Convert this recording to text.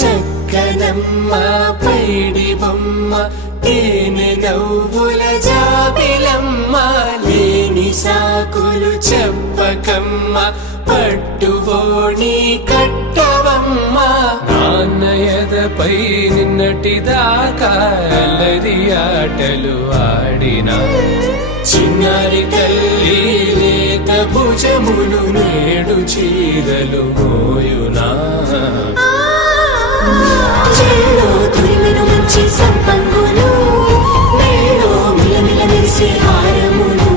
చక్కనమ్మ పైడి బొమ్మ తేనె నవ్వుల జాబిలమ్మ లేని సాకులు చెప్పకమ్మ పట్టువోణి కట్టవమ్మ నాన్నయదపై నిన్నటిదాకా అల్లరి ఆటలు ఆడినా చిన్నారి తల్లి లేత భుజములు నేడు చీరలు మోయునా చెల్లో తురిమెను మంచి సంపంగులు మెళ్ళో మిలమిల మెరిసే హారములు